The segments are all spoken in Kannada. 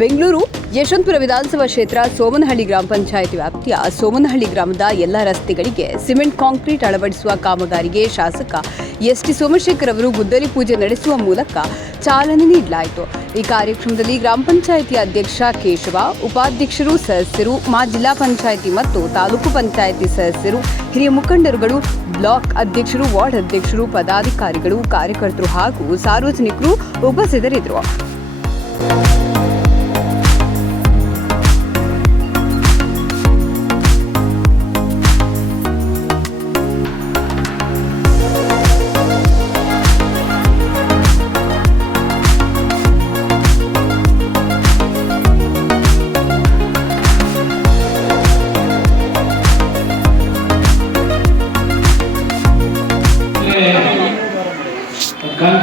ಬೆಂಗಳೂರು ಯಶವಂತಪುರ ವಿಧಾನಸಭಾ ಕ್ಷೇತ್ರ ಸೋಮನಹಳ್ಳಿ ಗ್ರಾಮ ಪಂಚಾಯಿತಿ ವ್ಯಾಪ್ತಿಯ ಸೋಮನಹಳ್ಳಿ ಗ್ರಾಮದ ಎಲ್ಲ ರಸ್ತೆಗಳಿಗೆ ಸಿಮೆಂಟ್ ಕಾಂಕ್ರೀಟ್ ಅಳವಡಿಸುವ ಕಾಮಗಾರಿಗೆ ಶಾಸಕ ಎಸ್ ಟಿ ಸೋಮಶೇಖರ್ ಅವರು ಗುದ್ದಲಿ ಪೂಜೆ ನಡೆಸುವ ಮೂಲಕ ಚಾಲನೆ ನೀಡಲಾಯಿತು. ಈ ಕಾರ್ಯಕ್ರಮದಲ್ಲಿ ಗ್ರಾಮ ಪಂಚಾಯಿತಿ ಅಧ್ಯಕ್ಷ ಕೇಶವ, ಉಪಾಧ್ಯಕ್ಷರು ಸದಸ್ಯರು, ಮಾ ಜಿಲ್ಲಾ ಪಂಚಾಯಿತಿ ಮತ್ತು ತಾಲೂಕು ಪಂಚಾಯಿತಿ ಸದಸ್ಯರು, ಹಿರಿಯ ಮುಖಂಡರುಗಳು, ಬ್ಲಾಕ್ ಅಧ್ಯಕ್ಷರು, ವಾರ್ಡ್ ಅಧ್ಯಕ್ಷರು, ಪದಾಧಿಕಾರಿಗಳು, ಕಾರ್ಯಕರ್ತರು ಹಾಗೂ ಸಾರ್ವಜನಿಕರು ಉಪಸ್ಥಿತರಿದ್ದರು.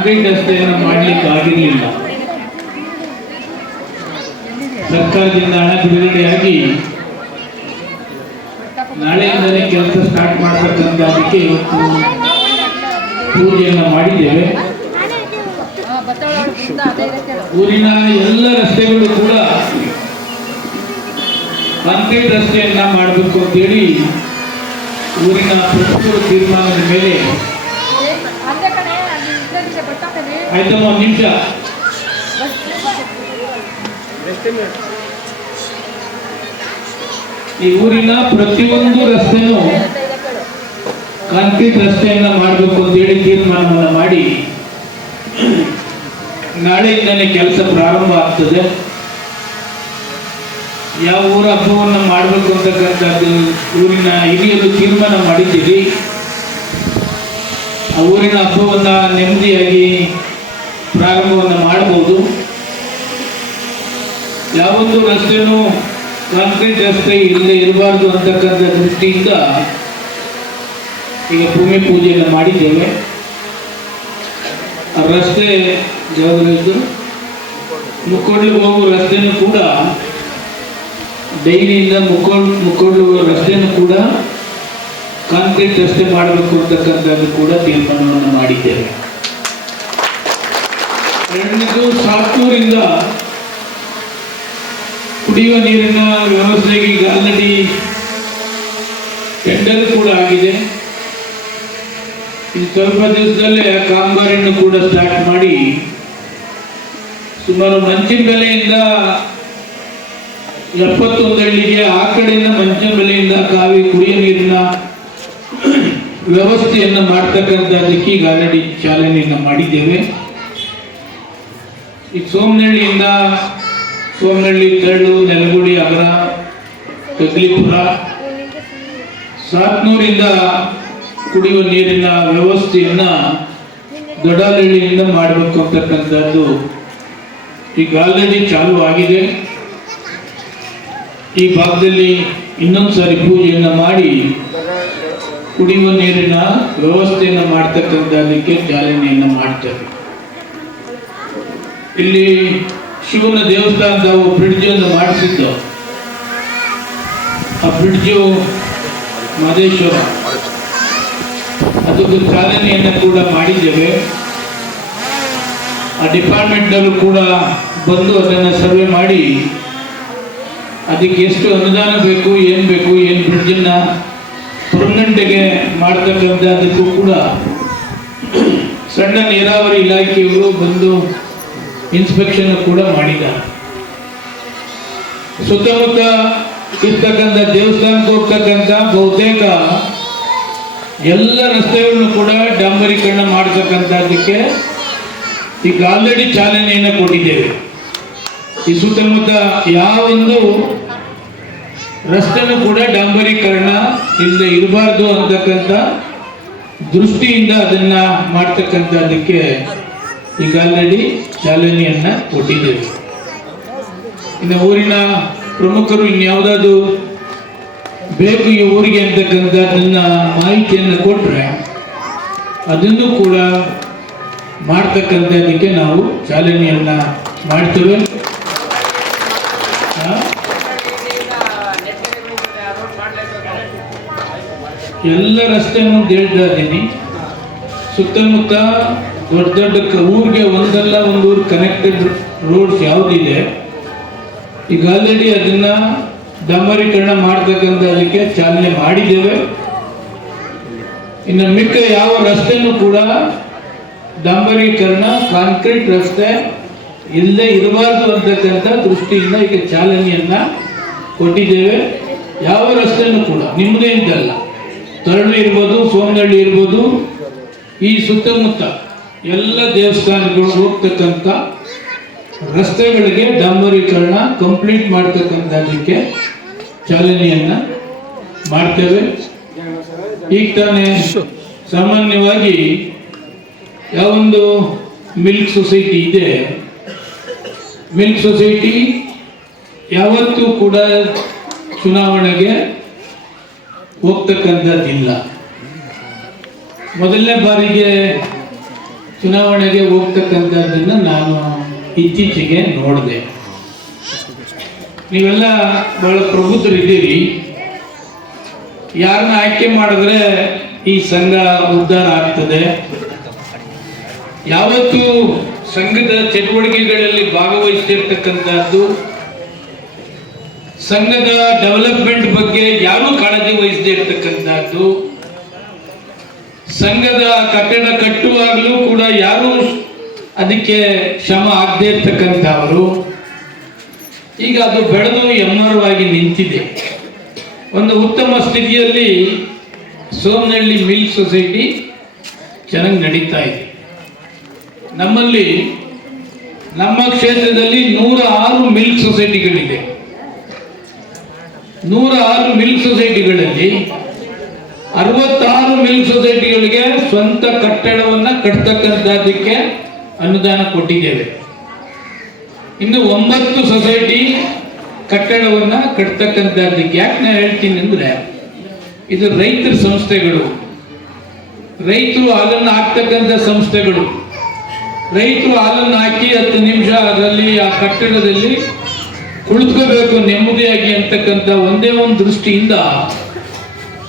ರಸ್ತೆಯನ್ನು ಮಾಡಲಿಕ್ಕೆ ಆಗಿರಲಿಲ್ಲ. ಸರ್ಕಾರದಿಂದ ಹಣ ಬಿಡುಗಡೆಯಾಗಿ ನಾಳೆಯಿಂದಲೇ ಕೆಲಸ ಸ್ಟಾರ್ಟ್ ಮಾಡತಕ್ಕಂಥ ಅದಕ್ಕೆ ಇವತ್ತು ಪೂಜೆಯನ್ನು ಮಾಡಿದ್ದೇವೆ. ಊರಿನ ಎಲ್ಲ ರಸ್ತೆಗಳು ಕೂಡ ಕಾಂಕ್ರೀಟ್ ರಸ್ತೆಯನ್ನ ಮಾಡಬೇಕು ಅಂತೇಳಿ ಊರಿನ ಪ್ರತಿಯೊಂದು ತೀರ್ಮಾನದ ಮೇಲೆ ಅಲ್ಲೇ ಕಡೆ ಅಲ್ಲಿ ಇದ್ರಲ್ಲಿ ಬರ್ತಾಕನೆ ಆಯ್ತಮ್ಮ ಒಂದು ನಿಮಿಷ. ಈ ಊರಿನ ಪ್ರತಿಯೊಂದು ರಸ್ತೆನೂ ಕಾಂಕ್ರೀಟ್ ರಸ್ತೆಯನ್ನ ಮಾಡಬೇಕು ಅಂತೇಳಿ ತೀರ್ಮಾನವನ್ನು ಮಾಡಿ ನಾಳೆಯಿಂದನೇ ಕೆಲಸ ಪ್ರಾರಂಭ ಆಗ್ತದೆ. ಯಾವ ಊರ ಹಬ್ಬವನ್ನು ಮಾಡಬೇಕು ಅಂತಕ್ಕಂಥದ್ದು ಊರಿನ ಹಿರಿಯರು ತೀರ್ಮಾನ ಮಾಡಿದ್ದೀವಿ. ಆ ಊರಿನ ಹಬ್ಬವನ್ನು ನೆಮ್ಮದಿಯಾಗಿ ಯಾವೊಂದು ರಸ್ತೆನೂ ಕಾಂಕ್ರೀಟ್ ರಸ್ತೆ ಇಲ್ಲದೆ ಇರಬಾರ್ದು ಅಂತಕ್ಕಂಥ ದೃಷ್ಟಿಯಿಂದ ಈಗ ಭೂಮಿ ಪೂಜೆಯನ್ನು ಮಾಡಿದ್ದೇವೆ. ರಸ್ತೆ ಯಾವುದು ಮುಕ್ಕೋಡ್ಲಿಗೆ ಹೋಗುವ ರಸ್ತೆನೂ ಕೂಡ ಡೈಲಿಯಿಂದ ಮುಕ್ಕೊಂಡು ಮುಕ್ಕೋಡ್ಲು ರಸ್ತೆನೂ ಕೂಡ ಕಾಂಕ್ರೀಟ್ ರಸ್ತೆ ಮಾಡಬೇಕು ಅಂತಕ್ಕಂಥದ್ದು ಕೂಡ ತೀರ್ಮಾನವನ್ನು ಮಾಡಿದ್ದೇವೆ. ಎರಡನೇದು ಸಾತ್ನೂರಿಂದ ಕುಡಿಯುವ ನೀರಿನ ವ್ಯವಸ್ಥೆಗೆ ಈಗ ಆಲ್ರೆಡಿ ಟೆಂಡರ್ ಕೂಡ ಆಗಿದೆ. ಇನ್ನು ಸ್ವಲ್ಪ ದಿವಸದಲ್ಲೇ ಕಾಮಗಾರಿಯನ್ನು ಕೂಡ ಸ್ಟಾರ್ಟ್ ಮಾಡಿ ಸುಮಾರು ಮಂಚಿನ ಬೆಲೆಯಿಂದ ಎಪ್ಪತ್ತೊಂದು ಹಳ್ಳಿಗೆ ಆ ಕಡೆಯಿಂದ ಮಂಚಿನ ಬೆಲೆಯಿಂದ ಕಾವಿ ಕುಡಿಯುವ ನೀರಿನ ವ್ಯವಸ್ಥೆಯನ್ನು ಮಾಡ್ತಕ್ಕಂಥದ್ದಕ್ಕೆ ಈಗ ಆಲ್ರೆಡಿ ಚಾಲನೆಯನ್ನು ಮಾಡಿದ್ದೇವೆ. ಈ ಸೋಮನಹಳ್ಳಿಯಿಂದ ಸೋಮನಹಳ್ಳಿ ಕರಡು ನೆಲಗುಡಿ ಅಮರ ಕಗ್ಲಿಪುರ ಸಾತ್ನೂರಿಂದ ಕುಡಿಯುವ ನೀರಿನ ವ್ಯವಸ್ಥೆಯನ್ನ ದೊಡ್ಡಹಳ್ಳಿಯಿಂದ ಮಾಡಬೇಕು ಅಂತಕ್ಕಂಥದ್ದು ಈಗ ಆಲ್ರೆಡಿ ಚಾಲು ಆಗಿದೆ. ಈ ಭಾಗದಲ್ಲಿ ಇನ್ನೊಂದು ಸಾರಿ ಪೂಜೆಯನ್ನು ಮಾಡಿ ಕುಡಿಯುವ ನೀರಿನ ವ್ಯವಸ್ಥೆಯನ್ನು ಮಾಡ್ತಕ್ಕಂಥದ್ದಕ್ಕೆ ಚಾಲನೆಯನ್ನು ಮಾಡ್ತೇವೆ ಇಲ್ಲಿ ಶಿವನ ದೇವಸ್ಥಾನದ ಬ್ರಿಡ್ಜ್ ಅನ್ನು ಮಾಡಿಸಿದ್ದು. ಆ ಬ್ರಿಡ್ಜು ಮಹದೇಶ್ವರ ಅದಕ್ಕೆ ಚಾಲನೆಯನ್ನು ಕೂಡ ಮಾಡಿದ್ದೇವೆ. ಆ ಡಿಪಾರ್ಟ್ಮೆಂಟ್ನಲ್ಲೂ ಕೂಡ ಬಂದು ಅದನ್ನು ಸರ್ವೆ ಮಾಡಿ, ಅದಕ್ಕೆ ಎಷ್ಟು ಅನುದಾನ ಬೇಕು, ಏನು ಬೇಕು, ಏನು ಬ್ರಿಡ್ಜನ್ನು ಪರ್ಮನೆಂಟಿಗೆ ಮಾಡ್ತಕ್ಕಂಥ ಅದಕ್ಕೂ ಕೂಡ ಸಣ್ಣ ನೀರಾವರಿ ಇಲಾಖೆಯವರು ಬಂದು ಇನ್ಸ್ಪೆಕ್ಷನ್ ಕೂಡ ಮಾಡಿದ್ದಾರೆ. ಸುತ್ತಮುತ್ತ ಇರ್ತಕ್ಕಂಥ ದೇವಸ್ಥಾನಕ್ಕೆ ಹೋಗ್ತಕ್ಕಂಥ ಬಹುತೇಕ ಎಲ್ಲ ರಸ್ತೆಗಳನ್ನು ಕೂಡ ಡಾಂಬರೀಕರಣ ಮಾಡತಕ್ಕಂಥದ್ದಕ್ಕೆ ಈಗ ಆಲ್ರೆಡಿ ಚಾಲನೆಯನ್ನು ಕೊಟ್ಟಿದ್ದೇವೆ. ಈ ಸುತ್ತಮುತ್ತ ಯಾವೊಂದು ರಸ್ತೆನೂ ಕೂಡ ಡಾಂಬರೀಕರಣ ಇಲ್ಲ ಇರಬಾರ್ದು ಅಂತಕ್ಕಂಥ ದೃಷ್ಟಿಯಿಂದ ಅದನ್ನ ಮಾಡ್ತಕ್ಕಂಥದ್ದಕ್ಕೆ ಈಗ ಆಲ್ರೆಡಿ ಚಾಲನೆಯನ್ನ ಕೊಟ್ಟಿದ್ದೇವೆ. ಇನ್ನು ಊರಿನ ಪ್ರಮುಖರು ಇನ್ಯಾವುದಾದ್ರು ಬೇಕು ಈ ಊರಿಗೆ ಅಂತಕ್ಕಂಥದ್ದನ್ನ ಮಾಹಿತಿಯನ್ನು ಕೊಟ್ಟರೆ ಅದನ್ನು ಕೂಡ ಮಾಡ್ತಕ್ಕಂಥದಕ್ಕೆ ನಾವು ಚಾಲನೆಯನ್ನ ಮಾಡ್ತೇವೆ. ಎಲ್ಲ ರಸ್ತೆಯನ್ನು ಹೇಳ್ತಾ ಇದ್ದೀನಿ. ಸುತ್ತಮುತ್ತ ದೊಡ್ಡ ದೊಡ್ಡ ಊರಿಗೆ ಒಂದಲ್ಲ ಒಂದು ಊರು ಕನೆಕ್ಟೆಡ್ ರೋಡ್ಸ್ ಯಾವುದಿದೆ, ಈಗ ಆಲ್ರೆಡಿ ಅದನ್ನ ಡಂಬರೀಕರಣ ಮಾಡ್ತಕ್ಕಂಥ ಅದಕ್ಕೆ ಚಾಲನೆ ಮಾಡಿದ್ದೇವೆ. ಇನ್ನು ಮಿಕ್ಕ ಯಾವ ರಸ್ತೆನೂ ಕೂಡ ಡಂಬರೀಕರಣ, ಕಾಂಕ್ರೀಟ್ ರಸ್ತೆ ಇಲ್ಲದೆ ಇರಬಾರ್ದು ಅಂತಕ್ಕಂಥ ದೃಷ್ಟಿಯಿಂದ ಈಗ ಚಾಲನೆಯನ್ನ ಕೊಟ್ಟಿದ್ದೇವೆ. ಯಾವ ರಸ್ತೆನೂ ಕೂಡ, ನಿಮ್ಮದೇ ಇದ್ದಲ್ಲ ತರಳು ಇರ್ಬೋದು, ಸೋಮನಹಳ್ಳಿ ಇರ್ಬೋದು, ಈ ಸುತ್ತಮುತ್ತ ಎಲ್ಲ ದೇವಸ್ಥಾನಗಳು ಹೋಗ್ತಕ್ಕಂಥ ರಸ್ತೆಗಳಿಗೆ ಡಾಂಬರೀಕರಣ ಕಂಪ್ಲೀಟ್ ಮಾಡ್ತಕ್ಕಂಥದಕ್ಕೆ ಚಾಲನೆಯನ್ನ ಮಾಡ್ತೇವೆ. ಈಗ ತಾನೇ ಸಾಮಾನ್ಯವಾಗಿ ಯಾವೊಂದು ಮಿಲ್ಕ್ ಸೊಸೈಟಿ ಇದೆ, ಮಿಲ್ಕ್ ಸೊಸೈಟಿ ಯಾವತ್ತೂ ಕೂಡ ಚುನಾವಣೆಗೆ ಹೋಗ್ತಕ್ಕಂಥದ್ದಿಲ್ಲ. ಮೊದಲನೇ ಬಾರಿಗೆ ಚುನಾವಣೆಗೆ ಹೋಗ್ತಕ್ಕಂಥದ್ದನ್ನು ನಾನು ಇತ್ತೀಚೆಗೆ ನೋಡಿದೆ. ನೀವೆಲ್ಲ ಬಹಳ ಪ್ರಬುದ್ಧರಿದ್ದೀರಿ. ಯಾರನ್ನ ಆಯ್ಕೆ ಮಾಡಿದ್ರೆ ಈ ಸಂಘ ಉದ್ಧಾರ ಆಗ್ತದೆ. ಯಾವತ್ತು ಸಂಘದ ಚಟುವಟಿಕೆಗಳಲ್ಲಿ ಭಾಗವಹಿಸ್ತಿರ್ತಕ್ಕಂಥದ್ದು, ಸಂಘದ ಡೆವಲಪ್ಮೆಂಟ್ ಬಗ್ಗೆ ಯಾರು ಕಾಳಜಿ ವಹಿಸದೇ ಇರ್ತಕ್ಕಂಥದ್ದು ಸಂಘದ ಕಟ್ಟಡ ಕಟ್ಟುವಾಗಲೂ ಕೂಡ ಯಾರು ಅದಕ್ಕೆ ಶ್ರಮ ಆಗದೆ ಇರ್ತಕ್ಕಂಥವರು. ಈಗ ಅದು ಬೆಳೆದು ಎಮ್ಮರವಾಗಿ ನಿಂತಿದೆ. ಒಂದು ಉತ್ತಮ ಸ್ಥಿತಿಯಲ್ಲಿ ಸೋಮನಹಳ್ಳಿ ಮಿಲ್ ಸೊಸೈಟಿ ಚೆನ್ನಾಗಿ ನಡೀತಾ ಇದೆ. ನಮ್ಮಲ್ಲಿ ನಮ್ಮ ಕ್ಷೇತ್ರದಲ್ಲಿ ನೂರ ಆರು ಮಿಲ್ಕ್ ಸೊಸೈಟಿಗಳಿದೆ. ನೂರ ಆರು ಮಿಲ್ಕ್ ಸೊಸೈಟಿಗಳಲ್ಲಿ ಅರವತ್ತಾರು ಮಿಲ್ ಸೊಸೈಟಿಗಳಿಗೆ ಸ್ವಂತ ಕಟ್ಟಡವನ್ನ ಕಟ್ತಕ್ಕಂಥದ್ದಕ್ಕೆ ಅನುದಾನ ಕೊಟ್ಟಿದ್ದೇವೆ. ಇನ್ನು ಒಂಬತ್ತು ಸೊಸೈಟಿ ಕಟ್ಟಡವನ್ನ ಕಟ್ತಕ್ಕಂಥದ್ದಕ್ಕೆ ಯಾಕೆ ನಾನು ಹೇಳ್ತೀನಿ ಅಂದ್ರೆ, ಇದು ರೈತರ ಸಂಸ್ಥೆಗಳು. ರೈತರು ಹಾಲನ್ನು ಹಾಕ್ತಕ್ಕಂಥ ಸಂಸ್ಥೆಗಳು. ರೈತರು ಹಾಲನ್ನು ಹಾಕಿ ಹತ್ತು ನಿಮಿಷ ಅದರಲ್ಲಿ ಆ ಕಟ್ಟಡದಲ್ಲಿ ಕುಳಿತುಕೋಬೇಕು ನೆಮ್ಮದಿಯಾಗಿ ಅಂತಕ್ಕಂಥ ಒಂದೇ ಒಂದು ದೃಷ್ಟಿಯಿಂದ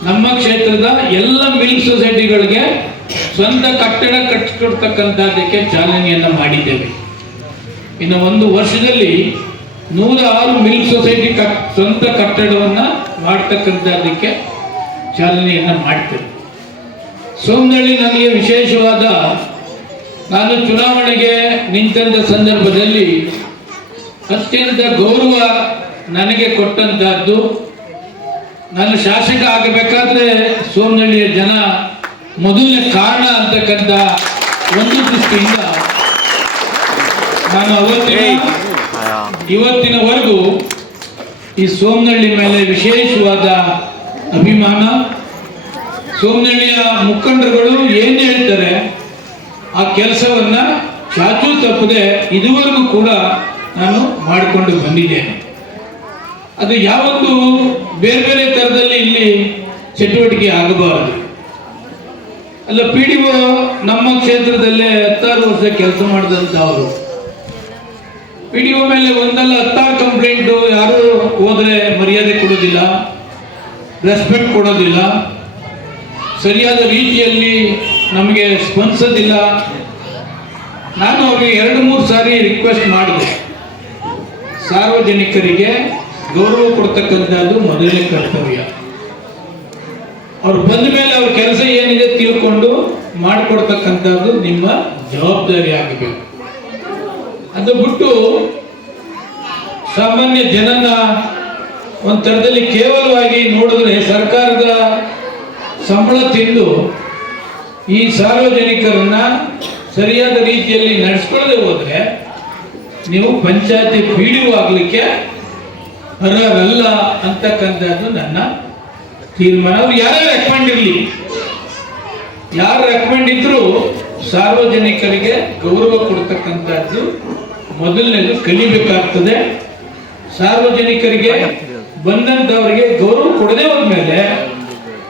ನಮ್ಮ ಕ್ಷೇತ್ರದ ಎಲ್ಲ ಮಿಲ್ ಸೊಸೈಟಿಗಳಿಗೆ ಸ್ವಂತ ಕಟ್ಟಡ ಕಟ್ಟಿಕೊಡ್ತಕ್ಕಂಥದ್ದಕ್ಕೆ ಚಾಲನೆಯನ್ನು ಮಾಡಿದ್ದೇವೆ. ಇನ್ನು ಒಂದು ವರ್ಷದಲ್ಲಿ ನೂರ ಆರು ಮಿಲ್ ಸೊಸೈಟಿ ಸ್ವಂತ ಕಟ್ಟಡವನ್ನ ಮಾಡ್ತಕ್ಕಂಥದ್ದಕ್ಕೆ ಚಾಲನೆಯನ್ನು ಮಾಡ್ತೇವೆ. ಸೋಮನಹಳ್ಳಿ ನನಗೆ ವಿಶೇಷವಾದ ನಾನು ಚುನಾವಣೆಗೆ ನಿಂತಂತ ಸಂದರ್ಭದಲ್ಲಿ ಅತ್ಯಂತ ಗೌರವ ನನಗೆ ಕೊಟ್ಟಂತಹದ್ದು ನಾನು ಶಾಸಕ ಆಗಬೇಕಾದ್ರೆ ಸೋಮನಹಳ್ಳಿಯ ಜನ ಮೊದಲನೇ ಕಾರಣ ಅಂತಕ್ಕಂಥ ಒಂದು ದೃಷ್ಟಿಯಿಂದ ನಾನು ಅವತ್ತಿನ ಇವತ್ತಿನವರೆಗೂ ಈ ಸೋಮನಹಳ್ಳಿ ಮೇಲೆ ವಿಶೇಷವಾದ ಅಭಿಮಾನ. ಸೋಮನಹಳ್ಳಿಯ ಮುಖಂಡರುಗಳು ಏನು ಹೇಳ್ತಾರೆ ಆ ಕೆಲಸವನ್ನು ಚಾಚು ತಪ್ಪದೆ ಇದುವರೆಗೂ ಕೂಡ ನಾನು ಮಾಡಿಕೊಂಡು ಬಂದಿದ್ದೇನೆ. ಅದು ಯಾವತ್ತೂ ಬೇರೆ ಬೇರೆ ಥರದಲ್ಲಿ ಇಲ್ಲಿ ಚಟುವಟಿಕೆ ಆಗಬಾರದು. ಅಲ್ಲ, ಪಿ ಡಿ ಒ ನಮ್ಮ ಕ್ಷೇತ್ರದಲ್ಲೇ ಹತ್ತಾರು ವರ್ಷ ಕೆಲಸ ಮಾಡಿದಂಥವರು ಪಿ ಡಿ ಒ ಮೇಲೆ ಒಂದಲ್ಲ ಹತ್ತಾರು ಕಂಪ್ಲೇಂಟು ಯಾರು ಹೋದರೆ ಮರ್ಯಾದೆ ಕೊಡೋದಿಲ್ಲ ರೆಸ್ಪೆಕ್ಟ್ ಕೊಡೋದಿಲ್ಲ. ಸರಿಯಾದ ರೀತಿಯಲ್ಲಿ ನಮಗೆ ಸ್ಪಂದಿಸೋದಿಲ್ಲ. ನಾನು ಅವ್ರಿಗೆ ಎರಡು ಮೂರು ಸಾರಿ ರಿಕ್ವೆಸ್ಟ್ ಮಾಡಿದೆ. ಸಾರ್ವಜನಿಕರಿಗೆ ಗೌರವ ಕೊಡ್ತಕ್ಕಂಥದ್ದು ಮೊದಲನೇ ಕರ್ತವ್ಯ. ಅವ್ರು ಬಂದ ಮೇಲೆ ಅವ್ರ ಕೆಲಸ ಏನಿದೆ ತಿಳ್ಕೊಂಡು ಮಾಡಿಕೊಡ್ತಕ್ಕಂಥದ್ದು ನಿಮ್ಮ ಜವಾಬ್ದಾರಿ ಆಗಬೇಕು. ಅದು ಬಿಟ್ಟು ಸಾಮಾನ್ಯ ಜನನ ಒಂದು ತರದಲ್ಲಿ ಕೇವಲವಾಗಿ ನೋಡಿದ್ರೆ ಸರ್ಕಾರದ ಸಂಬಳ ತಿಂದು ಈ ಸಾರ್ವಜನಿಕರನ್ನ ಸರಿಯಾದ ರೀತಿಯಲ್ಲಿ ನಡೆಸ್ಕೊಳ್ಳದೆ ಹೋದ್ರೆ ನೀವು ಪಂಚಾಯತಿ ಪಿಡಿಒ ಆಗಲಿಕ್ಕೆ ಅರ್ಹರಲ್ಲ ಅಂತಕ್ಕಂಥದ್ದು ನನ್ನ ತೀರ್ಮಾನ. ಅವ್ರು ಯಾರೇ ರೆಕಮೆಂಡ್ ಇರಲಿ? ಯಾರು ರೆಕಮೆಂಡ್ ಇದ್ರು ಸಾರ್ವಜನಿಕರಿಗೆ ಗೌರವ ಕೊಡ್ತಕ್ಕಂಥದ್ದು ಮೊದಲನೇದು ಕಲಿಬೇಕಾಗ್ತದೆ. ಸಾರ್ವಜನಿಕರಿಗೆ ಬಂದಂಥವರಿಗೆ ಗೌರವ ಕೊಡದೆ ಹೋದ್ಮೇಲೆ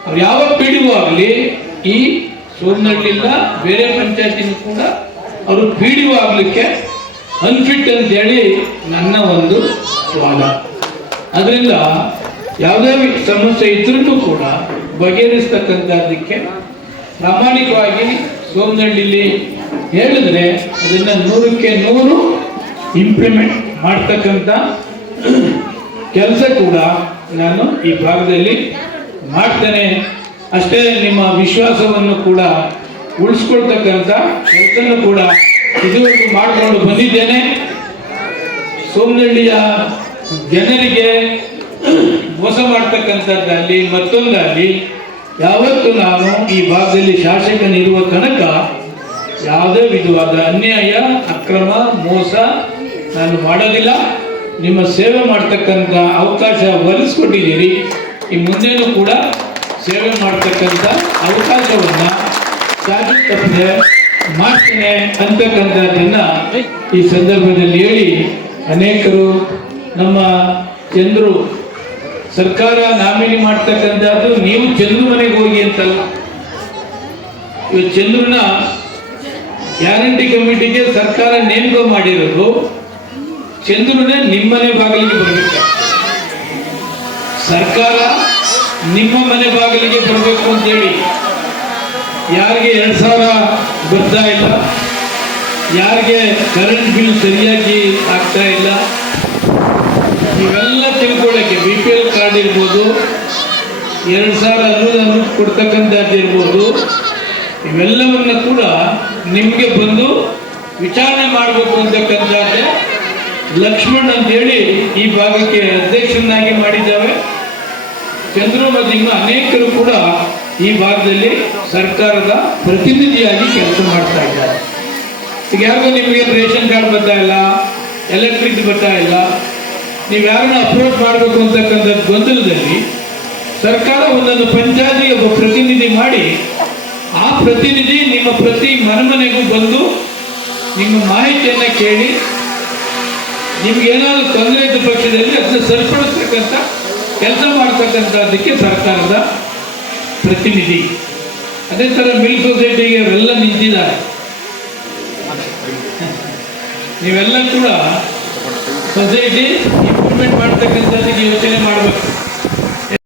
ಅವ್ರು ಯಾವ ಪಿಡಿಒ ಆಗಲಿ, ಈ ಸೋಮನಹಳ್ಳಿಲ್ಲ ಬೇರೆ ಪಂಚಾಯತಿನೂ ಕೂಡ ಅವರು ಪಿಡಿಒ ಆಗಲಿಕ್ಕೆ ಅನ್ಫಿಟ್ ಅಂತೇಳಿ ನನ್ನ ಒಂದು ವಾದ. ಅದರಿಂದ ಯಾವುದೇ ಸಮಸ್ಯೆ ಇದ್ರೂ ಕೂಡ ಬಗೆಹರಿಸ್ತಕ್ಕಂಥದ್ದಕ್ಕೆ ಪ್ರಾಮಾಣಿಕವಾಗಿ ಸೋಮನಹಳ್ಳಿಲಿ ಹೇಳಿದ್ರೆ ಅದನ್ನ ನೂರಕ್ಕೆ ನೂರು ಇಂಪ್ಲಿಮೆಂಟ್ ಮಾಡ್ತಕ್ಕಂಥ ಕೆಲಸ ಕೂಡ ನಾನು ಈ ಭಾಗದಲ್ಲಿ ಮಾಡ್ತೇನೆ. ಅಷ್ಟೇ ನಿಮ್ಮ ವಿಶ್ವಾಸವನ್ನು ಕೂಡ ಉಳಿಸ್ಕೊಳ್ತಕ್ಕಂಥ ಕೆಲಸನೂ ಕೂಡ ಇದುವರೆಗೂ ಮಾಡಿಕೊಂಡು ಬಂದಿದ್ದೇನೆ. ಸೋಮನಹಳ್ಳಿಯ ಜನರಿಗೆ ಮೋಸ ಮಾಡ್ತಕ್ಕಂಥದ್ದಾಗಲಿ ಮತ್ತೊಂದಾಗಲಿ ಯಾವತ್ತು ನಾನು ಈ ಭಾಗದಲ್ಲಿ ಶಾಸಕನಿರುವ ತನಕ ಯಾವುದೇ ವಿಧವಾದ ಅನ್ಯಾಯ, ಅಕ್ರಮ, ಮೋಸ ನಾನು ಮಾಡೋದಿಲ್ಲ. ನಿಮ್ಮ ಸೇವೆ ಮಾಡ್ತಕ್ಕಂಥ ಅವಕಾಶ ಒಲಿಸ್ಕೊಟ್ಟಿದ್ದೀರಿ ಈ ಮುಂದೇನೂ ಕೂಡ ಸೇವೆ ಮಾಡ್ತಕ್ಕಂಥ ಅವಕಾಶವನ್ನು ತಪ್ಪದೆ, ಮಾಡ್ತೇನೆ ಅಂತಕ್ಕಂಥದ್ದನ್ನು ಈ ಸಂದರ್ಭದಲ್ಲಿ ಹೇಳಿ ಅನೇಕರು ನಮ್ಮ ಚಂದ್ರು ಸರ್ಕಾರ ನಾಮಿನಿ ಮಾಡ್ತಕ್ಕಂಥದ್ದು ನೀವು ಚಂದ್ರು ಮನೆಗೆ ಹೋಗಿ ಅಂತಲ್ಲ. ಇವತ್ತು ಚಂದ್ರನ ಗ್ಯಾರಂಟಿ ಕಮಿಟಿಗೆ ಸರ್ಕಾರ ನೇಮಕ ಮಾಡಿರೋದು ಚಂದ್ರನೇ ನಿಮ್ಮನೆ ಬಾಗಿಲಿಗೆ ಬರಬೇಕು. ಸರ್ಕಾರ ನಿಮ್ಮ ಮನೆ ಬಾಗಿಲಿಗೆ ಬರಬೇಕು ಅಂತೇಳಿ ಯಾರಿಗೆ ಎರಡು ಸಾವಿರ ಬರ್ತಾ ಇಲ್ಲ, ಯಾರಿಗೆ ಕರೆಂಟ್ ಬಿಲ್ ಸರಿಯಾಗಿ ಆಗ್ತಾ ಇಲ್ಲ ಇವೆಲ್ಲ ತಿಳ್ಕೊಳ್ಳೋಕ್ಕೆ ಬಿ ಪಿ ಎಲ್ ಕಾರ್ಡ್ ಇರ್ಬೋದು. ಎರಡು ಸಾವಿರ ಅನುದಾನ ಕೊಡ್ತಕ್ಕಂಥದ್ದು ಇರ್ಬೋದು. ಇವೆಲ್ಲವನ್ನ ಕೂಡ ನಿಮಗೆ ಬಂದು ವಿಚಾರಣೆ ಮಾಡಬೇಕು ಅಂತಕ್ಕಂಥದ್ದೇ ಲಕ್ಷ್ಮಣ್ ಅಂತೇಳಿ ಈ ಭಾಗಕ್ಕೆ ಅಧ್ಯಕ್ಷನಾಗಿ ಮಾಡಿದ್ದಾವೆ. ಚಂದ್ರು ಮತ್ತು ಇನ್ನು ಅನೇಕರು ಕೂಡ ಈ ಭಾಗದಲ್ಲಿ ಸರ್ಕಾರದ ಪ್ರತಿನಿಧಿಯಾಗಿ ಕೆಲಸ ಮಾಡ್ತಾ ಇದ್ದಾರೆ. ಈಗ ಯಾರಿಗೂ ನಿಮಗೆ ರೇಷನ್ ಕಾರ್ಡ್ ಬರ್ತಾ ಇಲ್ಲ? ಎಲೆಕ್ಟ್ರಿಕ್ ಬರ್ತಾ ಇಲ್ಲ. ನೀವು ಯಾರನ್ನ ಅಪ್ರೋಚ್ ಮಾಡಬೇಕು ಅಂತಕ್ಕಂಥ ಗೊಂದಲದಲ್ಲಿ ಸರ್ಕಾರ ಒಂದೊಂದು ಪಂಚಾಯತಿ ಒಬ್ಬ ಪ್ರತಿನಿಧಿ ಮಾಡಿ, ಆ ಪ್ರತಿನಿಧಿ ನಿಮ್ಮ ಪ್ರತಿ ಮನೆಮನೆಗೂ ಬಂದು ನಿಮ್ಮ ಮಾಹಿತಿಯನ್ನು ಕೇಳಿ, ನಿಮ್ಗೆ ಏನಾದರೂ ತೊಂದರೆ ಇದ್ದ ಪಕ್ಷದಲ್ಲಿ ಅದನ್ನು ಸರಿಪಡಿಸ್ತಕ್ಕಂಥ ಕೆಲಸ ಮಾಡ್ತಕ್ಕಂಥದ್ದಕ್ಕೆ ಸರ್ಕಾರದ ಪ್ರತಿನಿಧಿ. ಅದೇ ಥರ ಮಿಲ್ ಸೊಸೈಟಿಗೆ ಅವೆಲ್ಲ ನಿಂತಿದ್ದಾರೆ. ನೀವೆಲ್ಲ ಕೂಡ ಸೊಸೈಟಿ ಇಂಪ್ರೂವ್ಮೆಂಟ್ ಮಾಡ್ತಕ್ಕಂಥದ್ದಕ್ಕೆ ಯೋಚನೆ ಮಾಡಬೇಕು.